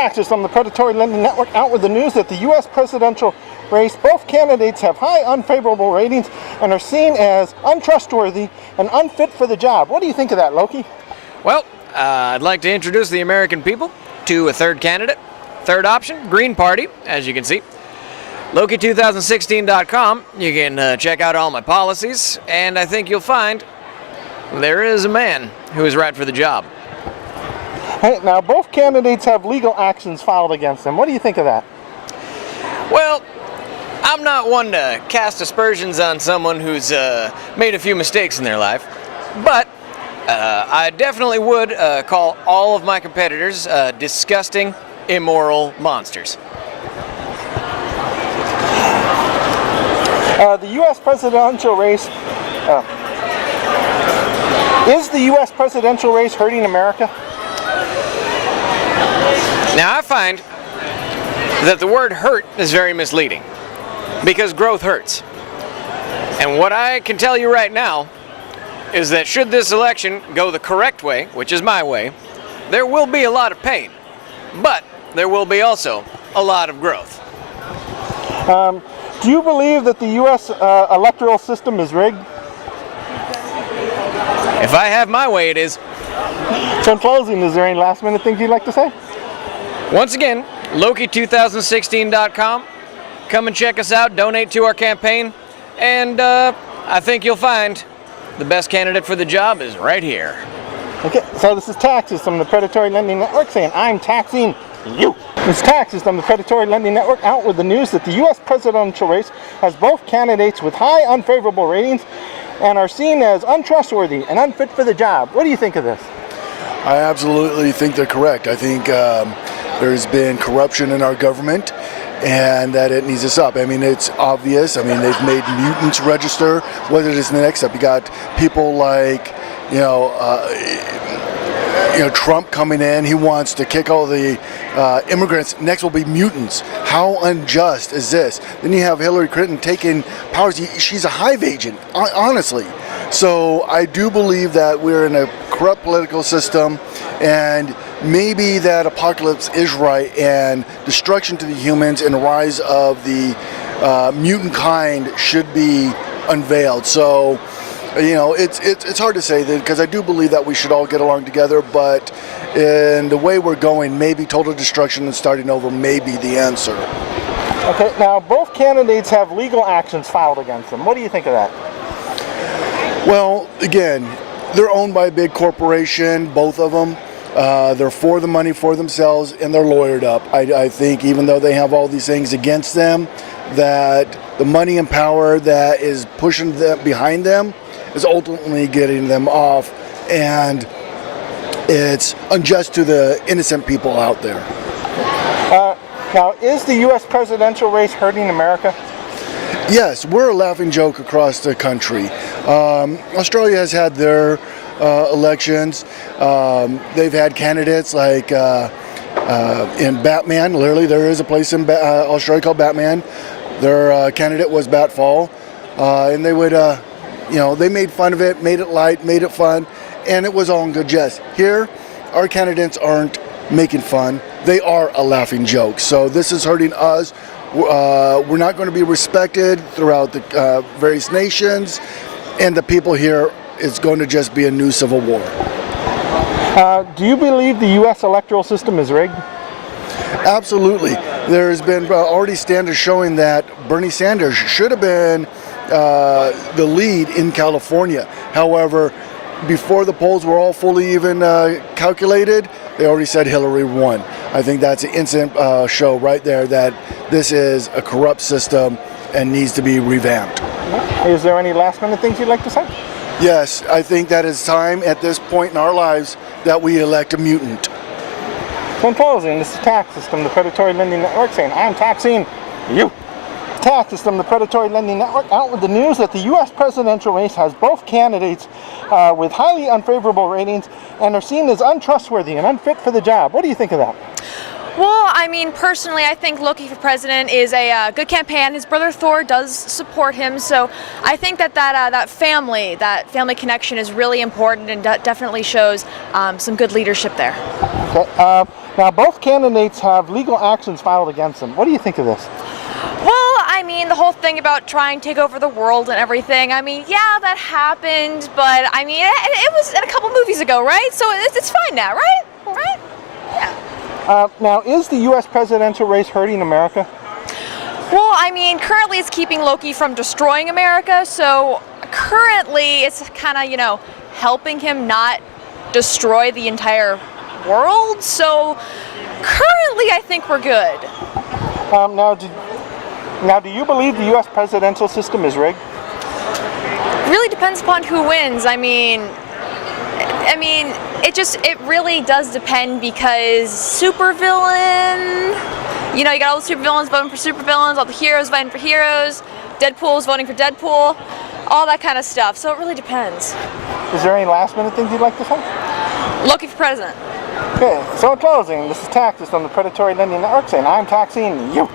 Taxes from the Predatory Lending Network out with the news that the U.S. presidential race, both candidates have high unfavorable ratings and are seen as untrustworthy and unfit for the job. What do you think of that, Loki? Well, I'd like to introduce the American people to a third candidate. Third option, Green Party, as you can see. Loki2016.com, you can check out all my policies, and I think you'll find there is a man who is right for the job. Hey, now both candidates have legal actions filed against them. What do you think of that? Well, I'm not one to cast aspersions on someone who's made a few mistakes in their life, but I definitely would call all of my competitors disgusting, immoral monsters. The U.S. presidential race, is the U.S. presidential race hurting America? Now, I find that the word hurt is very misleading because growth hurts. And what I can tell you right now is that should this election go the correct way, which is my way, there will be a lot of pain, but there will be also a lot of growth. Do you believe that the U.S. Electoral system is rigged? If I have my way, it is. So in closing, is there any last minute things you'd like to say? Once again, Loki2016.com. Come and check us out, donate to our campaign, and I think you'll find the best candidate for the job is right here. Okay, so this is Taxes from the Predatory Lending Network saying, I'm taxing you. This is Taxes from the Predatory Lending Network out with the news that the U.S. presidential race has both candidates with high unfavorable ratings and are seen as untrustworthy and unfit for the job. What do you think of this? I absolutely think they're correct. I think there's been corruption in our government and that it needs to stop. I mean, it's obvious. I mean, they've made mutants register. Whether it is the next step, you got people like, Trump coming in. He wants to kick all the immigrants. Next will be mutants. How unjust is this? Then you have Hillary Clinton taking powers. She's a hive agent, honestly. So I do believe that we're in a corrupt political system, and maybe that apocalypse is right, and destruction to the humans and the rise of the mutant kind should be unveiled. So, it's hard to say that, because I do believe that we should all get along together, but in the way we're going, maybe total destruction and starting over may be the answer. Okay, now both candidates have legal actions filed against them. What do you think of that? Well, again, they're owned by a big corporation, both of them. They're for the money for themselves, and they're lawyered up. I think even though they have all these things against them, that the money and power that is pushing them behind them is ultimately getting them off, and it's unjust to the innocent people out there. Now, is the U.S. presidential race hurting America? Yes, we're a laughing joke across the country. Australia has had their elections. They've had candidates like in Batman. Literally, there is a place in Australia called Batman. Their candidate was Batfall, and they would, they made fun of it, made it light, made it fun, and it was all in good jest. Here, our candidates aren't making fun. They are a laughing joke. So this is hurting us. We're not going to be respected throughout the various nations, and the people here, it's going to just be a new civil war. Do you believe the U.S. electoral system is rigged? Absolutely. There's been already standards showing that Bernie Sanders should have been the lead in California. However, before the polls were all fully even calculated, they already said Hillary won. I think that's an instant show right there that this is a corrupt system and needs to be revamped. Is there any last minute things you'd like to say? Yes, I think that it's time at this point in our lives that we elect a mutant. So in closing, this is Taxes from the Predatory Lending Network saying, I'm taxing you. Taxes from the Predatory Lending Network out with the news that the U.S. presidential race has both candidates with highly unfavorable ratings and are seen as untrustworthy and unfit for the job. What do you think of that? Well, I mean, personally, I think Loki for president is a good campaign. His brother Thor does support him, so I think that family connection is really important and definitely shows some good leadership there. Okay. Now, both candidates have legal actions filed against them. What do you think of this? Well, I mean, the whole thing about trying to take over the world and everything, I mean, yeah, that happened, but I mean, it was in a couple movies ago, right? So it's fine now, right? Right? Yeah. Now, is the U.S. presidential race hurting America? Well, I mean, currently it's keeping Loki from destroying America, so currently it's kind of, you know, helping him not destroy the entire world, so currently I think we're good. Now, do you believe the U.S. presidential system is rigged? Really depends upon who wins. I mean, it really does depend because supervillain, you know, you got all the supervillains voting for supervillains, all the heroes voting for heroes, Deadpool's voting for Deadpool, all that kind of stuff. So it really depends. Is there any last minute things you'd like to say? Loki for president. Okay, so in closing, this is Taxes from the Predatory Lending Network saying I'm taxing you.